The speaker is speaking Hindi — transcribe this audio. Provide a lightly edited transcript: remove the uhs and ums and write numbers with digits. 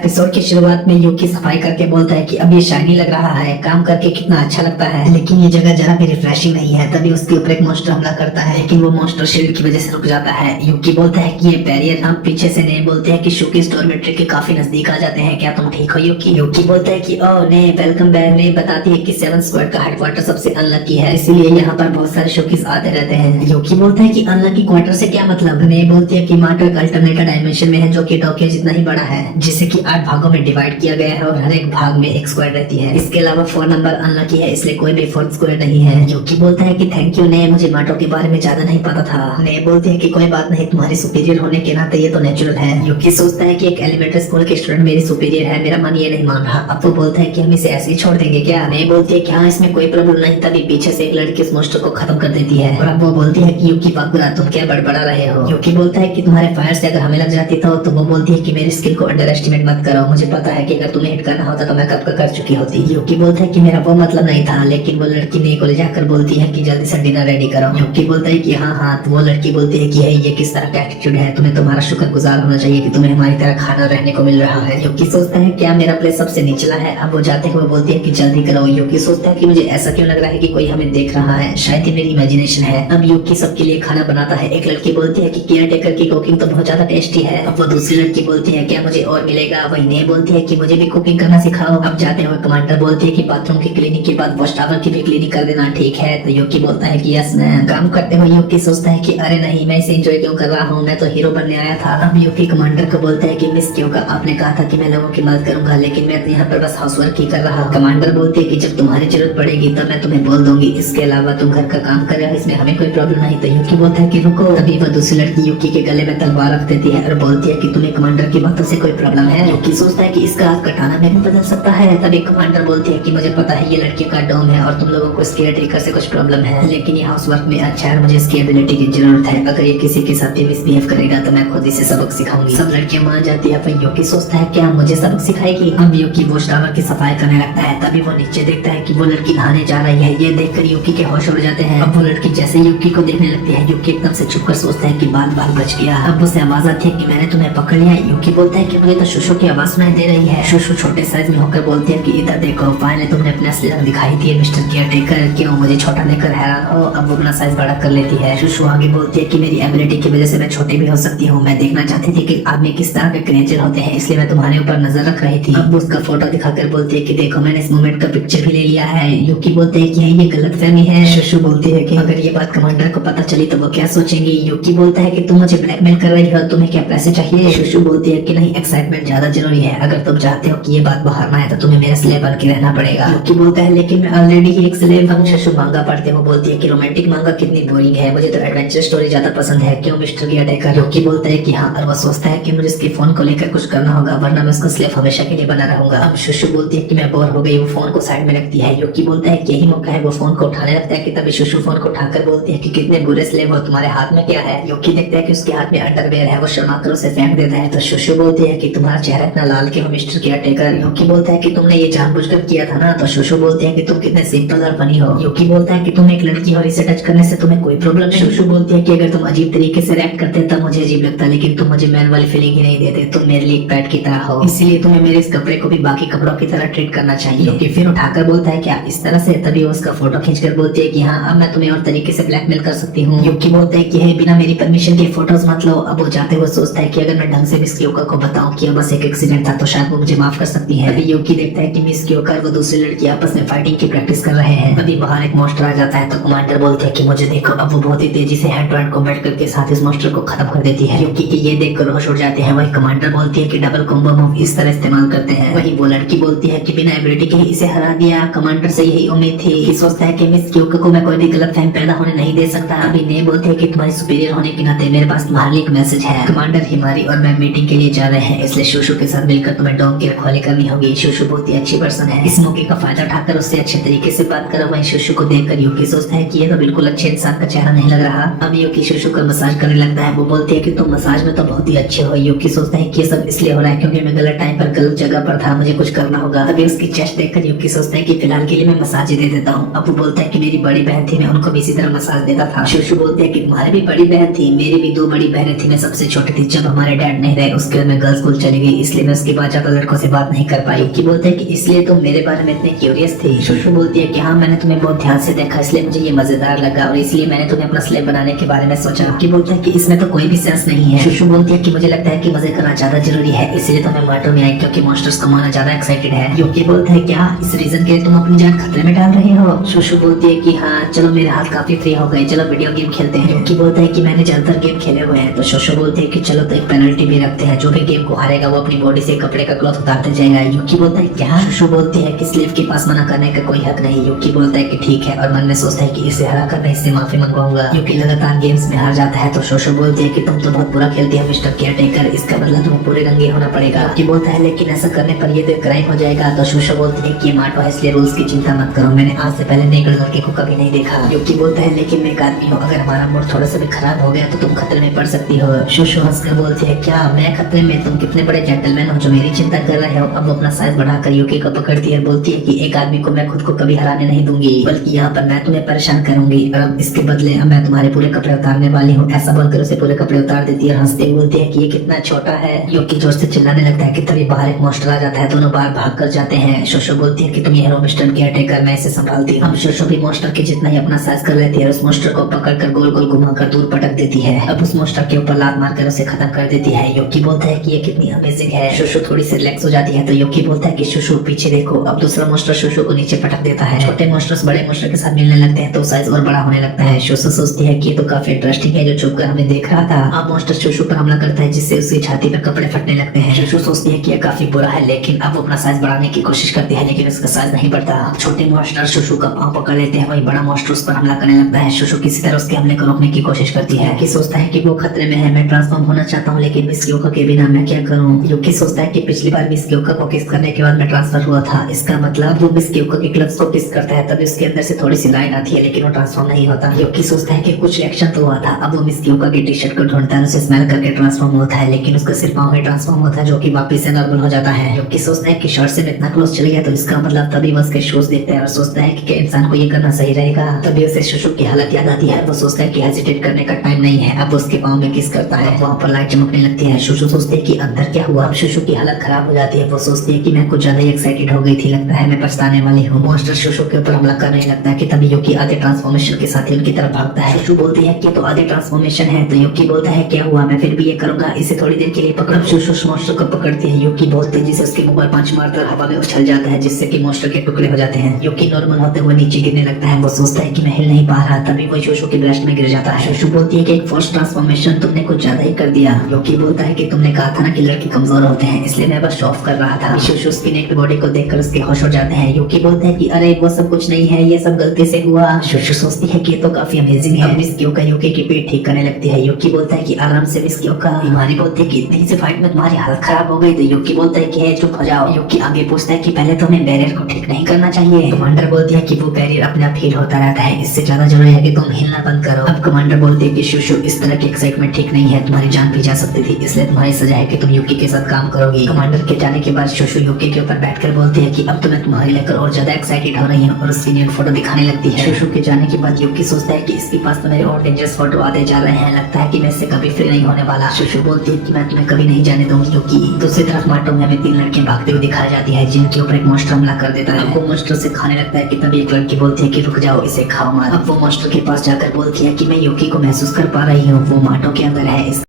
एपिसोड की शुरुआत में यूकी सफाई करके बोलता है कि अब ये शाइनी लग रहा है, काम करके कितना अच्छा लगता है, लेकिन ये जगह जरा भी रिफ्रेशिंग नहीं है। तभी उसके ऊपर एक मॉन्स्टर हमला करता है, लेकिन वो मॉन्स्टर शील्ड की वजह से रुक जाता है। यूकी बोलता है कि ये बैरियर हम पीछे से नहीं, बोलते हैं कि शूकी डॉर्मेट्री के काफी नजदीक आ जाते हैं, क्या तुम ठीक हो यूकी? यूकी बोलता है कि ओह ने वेलकम बैक। ने बताती है कि 7 स्क्वाड का हेडक्वार्टर सबसे अनलकी है, इसीलिए यहाँ पर बहुत सारे शोकीज आते रहते हैं। यूकी बोलता है कि अनलकी क्वार्टर से क्या मतलब? ने बोलती है कि मार्टर एक अल्टरनेट डायमेंशन में है जो कि टोक्यो जितना ही बड़ा है, जिसे कि 8 भागों में डिवाइड किया गया है और हर एक भाग में एक स्क्वाड रहती है। इसके अलावा 4 नंबर अनलकी है, इसलिए कोई भी 4th स्क्वाड नहीं है। यूकी बोलता है कि थैंक यू ने, मुझे मार्टो के बारे में ज्यादा नहीं पता था। ने बोलती है कि कोई बात नहीं, तुम्हारी सुपीरियर होने के नाते ये तो नेचुरल है। यूकी सोचता है कि एक एलिमेंट्री स्कूल के स्टूडेंट मेरी सुपीरियर है, मेरा मन ये नहीं मान रहा। अब वो बोलता है कि हम इसे ऐसे ही छोड़ देंगे क्या? ने बोलती है कि हाँ इसमें कोई प्रॉब्लम नहीं। तभी पीछे से एक लड़की इस मॉन्स्टर को खत्म कर देती है और अब वो बोलती है कि यूकी बाकुरा तुम क्या बड़बड़ा रहे हो? यूकी बोलता है कि तुम्हारे फायर से अगर हमें लग जाती तो वो बोलती है कि मेरी स्किल को अंडर एस्टिमेट मत करो, मुझे पता है कि अगर तुम्हें हिट करना होता तो मैं कब का कर चुकी होती। यूकी बोलता है कि मेरा वो मतलब नहीं था, लेकिन वो लड़की ने को ले जाकर बोलती है कि जल्दी से डिनर रेडी करो। यूकी बोलता है कि हाँ हाँ, तो वो लड़की बोलती है कि ये किस तरह का एटीट्यूड है, तुम्हें तुम्हारा शुक्रगुजार होना चाहिए कि तुम्हें हमारी तरह खाना रहने को मिल रहा है। यूकी सोचता है क्या मेरा प्लेस सबसे निचला है? अब वो जाते हुए बोलती है कि जल्दी करो। यूकी सोचता है कि मुझे ऐसा क्यों लग रहा है कि कोई हमें देख रहा है, शायद ये मेरी इमेजिनेशन है। अब यूकी सबके लिए खाना बनाता है। एक लड़की बोलती है कि केयर टेकर की कुकिंग तो बहुत ज्यादा टेस्टी है। अब वो दूसरी लड़की बोलती है क्या मुझे और मिलेगा? वही ने बोलती है कि मुझे भी कुकिंग करना सिखाओ। अब जाते हुए कमांडर बोलती है कि बाथरूम की क्लीनिंग के बाद वॉश टावर की भी क्लीनिंग कर देना, ठीक है? तो यूकी बोलता है कि यस मैम। काम करते हुए यूकी सोचता है कि अरे नहीं, मैं इसे एंजॉय क्यों कर रहा हूँ, मैं तो हीरो बनने आया था। अब यूकी कमांडर को बोलता है कि मिस क्योंका आपने कहा था कि मैं लोगों की मदद करूंगा, लेकिन मैं तो यहाँ पर बस हाउसवर्क ही कर रहा हूँ। कमांडर बोलती है कि जब तुम्हारी जरूरत पड़ेगी तब मैं तुम्हें बोल दूंगी, इसके अलावा तुम घर का काम कर रहे हो, इसमें हमें कोई प्रॉब्लम नहीं। तो यूकी बोलता है कि रुको। तभी वह दूसरी लड़की यूकी के गले में तलवार रख देती है और बोलती है कि तुम्हें कमांडर की बातों से कोई प्रॉब्लम है? यूकी सोचता है कि इसका हाथ कटाना में भी बदल सकता है। तभी कमांडर बोलती है कि मुझे पता है ये लड़की का डोम है और तुम लोगों को इसके ट्रिकर से कुछ प्रॉब्लम है, लेकिन ये हाउसवर्क में अच्छा है, मुझे इसकी एबिलिटी की जरूरत है। अगर ये किसी के साथ मिसबिहेव करेगा तो मैं खुद इसे सबक सिखाऊंगी। सब लड़कियां मान जाती है। फिर यूकी सोचता है क्या मुझे सबक सिखाएगी? अब यूकी वॉश टावर की सफाई करने लगता है। तभी वो नीचे देखता है कि वो लड़की नहाने जा रही है। ये देखकर यूकी के होश उड़ जाते हैं। अब वो लड़की जैसे यूकी को देखने लगती है, यूकी एकदम से छुपकर सोचता है कि बाल बाल बच गया। अब उसे आवाज आती है कि मैंने तुम्हें पकड़ लिया। यूकी बोलता है कि मुझे तो शुशु की आवाज सुनाई दे रही है। शुशु छोटे साइज में होकर बोलती है कि इधर देखो, फाइनली तुमने अपने असली रंग दिखाई दिए मिस्टर केयरटेकर, क्यों मुझे छोटा लेकर हैरान हो? अब वो अपना साइज बड़ा कर लेती है। शुशु आगे बोलती है कि मेरी एबिलिटी की वजह से मैं छोटी भी हो सकती हूँ, मैं देखना चाहती थी कि आदमी किस तरह के क्रिएचर होते हैं, इसलिए मैं तुम्हारे ऊपर नजर रख रही थी। अब उसका फोटो दिखाकर बोलती है कि देखो मैंने इस मोमेंट का पिक्चर भी ले लिया है। यूकी बोलते हैं कि ये गलतफहमी है। शुशु बोलती है कि अगर ये बात कमांडर को पता चली तो वो क्या सोचेंगी? यूकी बोलता है कि तुम मुझे ब्लैकमेल कर रही हो, तुम्हें क्या पैसे चाहिए? शुशु बोलती है कि नहीं, एक्साइटमेंट ज्यादा जरूरी है, अगर तुम चाहते हो कि ये बात बाहर ना आए तो तुम्हें मेरा स्लेव बन के रहना पड़ेगा। यूकी बोलता है लेकिन मैं ऑलरेडी ही एक स्लेव हूँ। शुशु मांगा पढ़ते हुए बोलती है कि रोमांटिक मांगा कितनी बोरिंग है, मुझे तो एडवेंचर स्टोरी ज्यादा पसंद है, क्यों मिस्टर केयरटेकर? यूकी बोलता है कि हाँ, और वो सोचता है कि मुझे इसके फोन को लेकर कुछ करना होगा, वरना मैं उसका स्लेव हमेशा के लिए बना रहूंगा। अब शुशु बोलती है कि मैं बोर हो गई, वो फोन को साइड में रखती है। यूकी बोलता है कि यही मौका है, वो फोन को उठाने लगता है कि तभी शुशु फोन को उठाकर बोलती है कि कितने बुरे स्लेव हो, तुम्हारे हाथ में क्या है? यूकी देखता है कि उसके हाथ में अंडरवेयर है, वो शर्माकर उसे फेंक देता है। तो शुशु बोलती है कि तुम्हारा चेहरा इतना लाल क्यों मिस्टर केयरटेकर? यूकी बोलता है कि तुमने ये जानबूझकर किया था ना? तो शुशु बोलती है कि तुम कितने सिंपल और फनी हो। यूकी बोलता है कि तुम एक लड़की हो, इसे टच करने से तुम्हें कोई प्रॉब्लम नहीं? शुशु बोलती है कि अगर तुम अजीब तरीके से रिएक्ट करते तब मुझे अजीब लगता, लेकिन तुम मुझे मैन वाली फीलिंग ही नहीं देते, तुम मेरे लिए एक पेट की तरह हो, इसीलिए तुम्हें मेरे इस कपड़े को भी बाकी कपड़ों की तरह ट्रीट करना चाहिए। यूकी फिर उठाकर बोलता है क्या इस तरह से? तभी उसका फोटो खींचकर बोलती है कि हाँ, अब मैं तुम्हें और तरीके से ब्लैकमेल कर सकती हूँ। यूकी बोलता है कि बिना मेरी परमिशन के फोटोज मत लो। अब वो जाते हुए सोचता है कि अगर मैं ढंग से मिस क्योकर को बताऊं कि बस एक एक्सीडेंट था तो शायद वो मुझे माफ कर सकती है। अभी यूकी देखता है कि मिस क्योकर वो दूसरी लड़की आपस में फाइटिंग की प्रैक्टिस कर रहे हैं। अभी बाहर एक मॉन्स्टर आ जाता है तो कमांडर बोलते हैं कि मुझे देखो। अब वो बहुत ही तेजी से हैंड टू हैंड कॉम्बैट करके साथ इस मॉन्स्टर को खत्म कर देती है। यूकी ये देखकर होश उड़ जाते हैं। वही कमांडर बोलती है कि डबल कॉम्बो मूव इस तरह इस्तेमाल करते हैं। वही वो लड़की बोलती है कि बिना एबिलिटी के ही इसे हरा दिया, कमांडर से यही उम्मीद थी। कि सोचता है कि मिस क्योकर को मैं कोई भी गलत फहमी पैदा होने नहीं दे सकता। अभी ने बोलते हैं कि तुम्हारी सुपीरियर होने के नाते मेरे पास तुम्हारे लिए एक मैसेज है। कमांडर हिमारी और मैं मीटिंग के लिए जा रहे हैं, इसलिए शुशु के साथ मिलकर तुम्हें डॉग की रखवाली करनी होगी। शुशु बहुत ही अच्छी पर्सन है, इस मौके का फायदा उठाकर उससे अच्छे तरीके से बात करो। वही शुशु को देखकर यूकी सोचता है कि ये तो बिल्कुल अच्छे इंसान का चेहरा नहीं लग रहा। अब यूकी शुशु का मसाज करने लगता है। वो बोलती है कि तुम मसाज में तो बहुत ही अच्छे हो। यूकी सोचता है कि ये सब इसलिए हो रहा है क्योंकि मैं गलत टाइम पर गलत जगह पर था, मुझे कुछ करना होगा। अभी उसकी चेस्ट देखकर यूकी सोचता है कि फिलहाल के लिए मैं मसाज दे देता हूँ। अब वो बोलता है कि मेरी बड़ी बहन थी, मैं उनको भी इसी तरह मसाज देता था। शुशु बोलते हैं कि तुम्हारी भी बड़ी बहन थी, मेरी भी 2 बड़ी बहनें थी, मैं सबसे छोटी थी। जब हमारे डैड नहीं रहे उसके बाद मैं गर्ल्स स्कूल चली गई, इसलिए मैं उसके बाद ज्यादा लड़कों से बात नहीं कर पाई। युकी बोलता है कि इसलिए तुम मेरे बारे में इतने क्यूरियस थी। शुशु बोलती है कि हाँ, मैंने तुम्हें बहुत ध्यान से देखा, इसलिए मुझे ये मजेदार लगा और इसलिए मैंने तुम्हें अपना स्लेव बनाने के बारे में सोचा। युकी बोलता है कि इसमें तो कोई भी सेंस नहीं है। शुशु बोलती है कि मुझे लगता है कि मजे करना ज्यादा जरूरी है, इसलिए तो मैं मार्टो में आई क्योंकि मॉन्स्टर्स को मारना ज्यादा एक्साइटेड है। युकी बोलता है क्या इस रीजन के लिए तुम अपनी जान खतरे में डाल रहे हो? शुशु बोलती है कि हाँ, चलो मेरे हाथ काफी फ्री हो गए, चलो वीडियो गेम खेलते हैं। युकी बोलता है कि मैंने ज्यादातर गेम खेले हुए हैं। तो शुशु बोलती है कि चलो तो एक पेनल्टी भी रखते हैं, जो भी गेम को हारेगा वो अपनी बॉडी से कपड़े का क्लॉथ उतारते जाएगा। युकी बोलता है क्या? शुशु बोलती है कि स्लेव के पास मना करने का कोई हक नहीं। युकी बोलता है कि ठीक है और मन में सोचता है कि इसे हरा कर मैं इससे माफी मंगवाऊंगा। युकी लगातार गेम्स में हार जाता है तो शुशु बोलती है कि तुम तो बहुत बुरा खेलती है मिस्टर केयरटेकर, इसका बदला तुम्हें पूरे रंगे होना पड़ेगा। युकी बोलता है लेकिन ऐसा करने पर ये तो एक क्राइम हो जाएगा। तो शुशु बोलती है कि ये मार्टो है इसलिए रूल्स की चिंता मत करो, मैंने आज से पहले नेकड़ लड़के को कभी नहीं देखा। युकी बोलता है लेकिन मैं एक आदमी हूँ, अगर हमारा मूड थोड़ा सा भी खराब हो गया तो तुम खतरे में पड़ सकती हो। शुशु हंसकर बोलती है क्या मैं खतरे में? तुम कितने बड़े जेंटलमैन हो जो मेरी चिंता कर रहे हो। अब अपना साइज बढ़ाकर युकी को पकड़ती है, बोलती है कि एक आदमी को मैं खुद को कभी हराने नहीं दूंगी, बल्कि यहाँ पर मैं तुम्हें परेशान करूंगी और अब इसके बदले अब मैं तुम्हारे पूरे कपड़े उतारने वाली हूँ। ऐसा बोलकर उसे पूरे कपड़े उतार देती है और हंसते हुए बोलती है कि ये कितना छोटा है। युकी जोर से चिल्लाने लगता है कि तभी बाहर एक मॉन्स्टर आ जाता है, दोनों बार भाग कर जाते हैं। शुशु बोलती है कि तुम ये हो मिस्टर केयरटेकर, मैं इसे संभालती हूँ। अब शुशु भी मॉन्स्टर के जितना ही अपना साइज कर लेती है और उस मॉन्स्टर को पकड़कर गोल गोल घुमाकर दूर पटक देती है। अब उस मॉन्स्टर के ऊपर लात मारकर उसे खत्म कर देती है। युकी बोलता है कि ये कितनी अमेजिंग है। शुशु थोड़ी सी रिलैक्स हो जाती है तो युकी बोलता है कि शुशु पीछे देखो। अब दूसरा मॉन्स्टर शुशु को नीचे पटक देता है। छोटे मॉन्स्टर्स बड़े मॉन्स्टर के साथ मिलने लगते हैं तो साइज और बड़ा होने लगता है। शुशु सोचती है कि ये तो काफी इंटरेस्टिंग है, जो छुपकर हमें देख रहा था। अब मॉन्स्टर शुशु पर हमला करता है जिससे उसकी छाती पर कपड़े फटने लगते हैं। शुशु सोचती है कि यह काफी बुरा है, लेकिन अब वो अपना साइज बढ़ाने की कोशिश करती है लेकिन उसका साइज नहीं बढ़ता। छोटे मॉन्स्टर शुशु का पांव पकड़ लेते हैं, वही बड़ा मॉन्स्टर उस पर हमला करने लगता है। शुशु किसी तरह उसके हमले को रोकने की कोशिश करती है। युकी सोचता है कि वो खतरे में है, मैं ट्रांसफॉर्म होना चाहता हूँ लेकिन मिस क्योका के बिना मैं क्या करूँ। युकी सोचता है कि पिछली बार मिस क्योका को किस करने के बाद मैं ट्रांसफर हुआ था, इसका मतलब वो मिस क्योका के क्लब्स को किस करता है तभी उसके अंदर से थोड़ी सी लाइन आती है लेकिन वो ट्रांसफॉर्म नहीं होता। युकी सोचता है कि कुछ रिएक्शन तो हुआ था। अब वो मिस क्योका की टी शर्ट को ढूंढता है, उसे स्मेल करके ट्रांसफॉर्म होता है लेकिन उसका सिर्फ पांव ही ट्रांसफॉर्म होता है जो कि वापस से नॉर्मल हो जाता है। युकी सोचता है कि शर्ट से इतना क्लोज चल गया तो इसका मतलब तभी वो उसके शूज देखता है और सोचता है कि क्या इंसान को ये करना सही रहेगा। तभी उसे शुशु की हालत याद आती है। वो सोचता है कि हेजिटेट करने का टाइम नहीं है। अब उसके पांव में किस करता है, वहाँ पर लाइट चमकने लगती है। शुशु सोचते है कि अंदर क्या हुआ। अब शुशु की हालत खराब हो जाती है। वो सोचती है कि मैं कुछ ज्यादा ही एक्साइटेड हो गई थी, लगता है मैं पछताने वाली हूँ। मॉन्स्टर शुशु के ऊपर हमला करने लगता है कि तभी युकी आधे ट्रांसफॉर्मेशन के साथ ही उनकी तरफ भागता है। शुशु बोलती है कि तो आधे ट्रांसफॉर्मेशन है तो युकी बोलता है क्या हुआ, मैं फिर भी ये करूंगा, इसे थोड़ी देर के लिए पकड़ो। शुशु मॉन्स्टर को पकड़ती है। युकी बहुत तेजी से उसके मुंह पर पंच मारकर हवा में उछल जाता है जिससे कि मॉन्स्टर के टुकड़े हो जाते हैं। युकी नॉर्मल होते हुए नीचे गिरने लगता है। वो सोचता है कि मैं हिल नहीं पा रहा, तभी वो शुशु की ब्रेस्ट में गिर जाता है। शुशु बोलती है कि एक फोर्स ट्रांसफॉर्मेशन तुमने कुछ ज्यादा ही कर दिया। युकी बोलता है कि तुमने कहा था ना कि लड़के कमजोर होते हैं, इसलिए मैं बस शो ऑफ कर रहा था। शुशु उसकी नेक्ड बॉडी को देखकर उसके होश हो जाते हैं। युकी बोलता है कि अरे वो सब कुछ नहीं है, ये सब गलती से हुआ। शुशु सोचती है कि ये तो काफी अमेजिंग है। मिस क्योका युकी की पेट ठीक करने लगती है। युकी बोलता है कि आराम से मिस क्योका। बीमारी बोलती है कि इतनी सी फाइट में तुम्हारी हालत खराब हो गई। तो युकी बोलता है कि चुप हो जाओ। युकी आगे पूछता है कि पहले तो हमें बैरियर को ठीक नहीं करना चाहिए। कमांडर बोलती है कि वो बैरियर अपने आप हील होता रहता है, इससे ज्यादा जरूरी है कि तुम हिलना बंद करो। अब कमांडर बोलती है कि शुशु इस तरह की एक्साइटमेंट ठीक नहीं है, तुम्हारी जान भी जा सकती थी, इसलिए तुम्हारी सजा है कि तुम युकी के साथ काम करोगी। कमांडर के जाने के बाद शुशु युकी के ऊपर बैठकर बोलती है कि अब तो मैं तुम्हारी लेकर और ज्यादा एक्साइटेड हो रही हूँ और उसकी न्यूड फोटो दिखाने लगती है। शुशु के जाने के बाद युकी सोचता है कि इसके पास तो मेरे और डेंजरस फोटो आते जा रहे हैं, लगता है कि मैं इससे कभी फ्री नहीं होने वाला। शुशु बोलती है कि मैं तुम्हें कभी नहीं जाने दूंगी युकी। दूसरी तरफ मार्टो में हमें 3 लड़कियां भागते हुए दिखाई जाती है जिनके ऊपर एक मॉन्स्टर हमला कर देता है। वो मॉन्स्टर से खाने लगता है कि तभी एक लड़की बोलती है कि रुक जाओ, इसे खाओ मत। अब वो मॉन्स्टर के पास जाकर बोलती है कि मैं युकी को महसूस कर पा रही हूँ, वो मार्टो के अंदर है।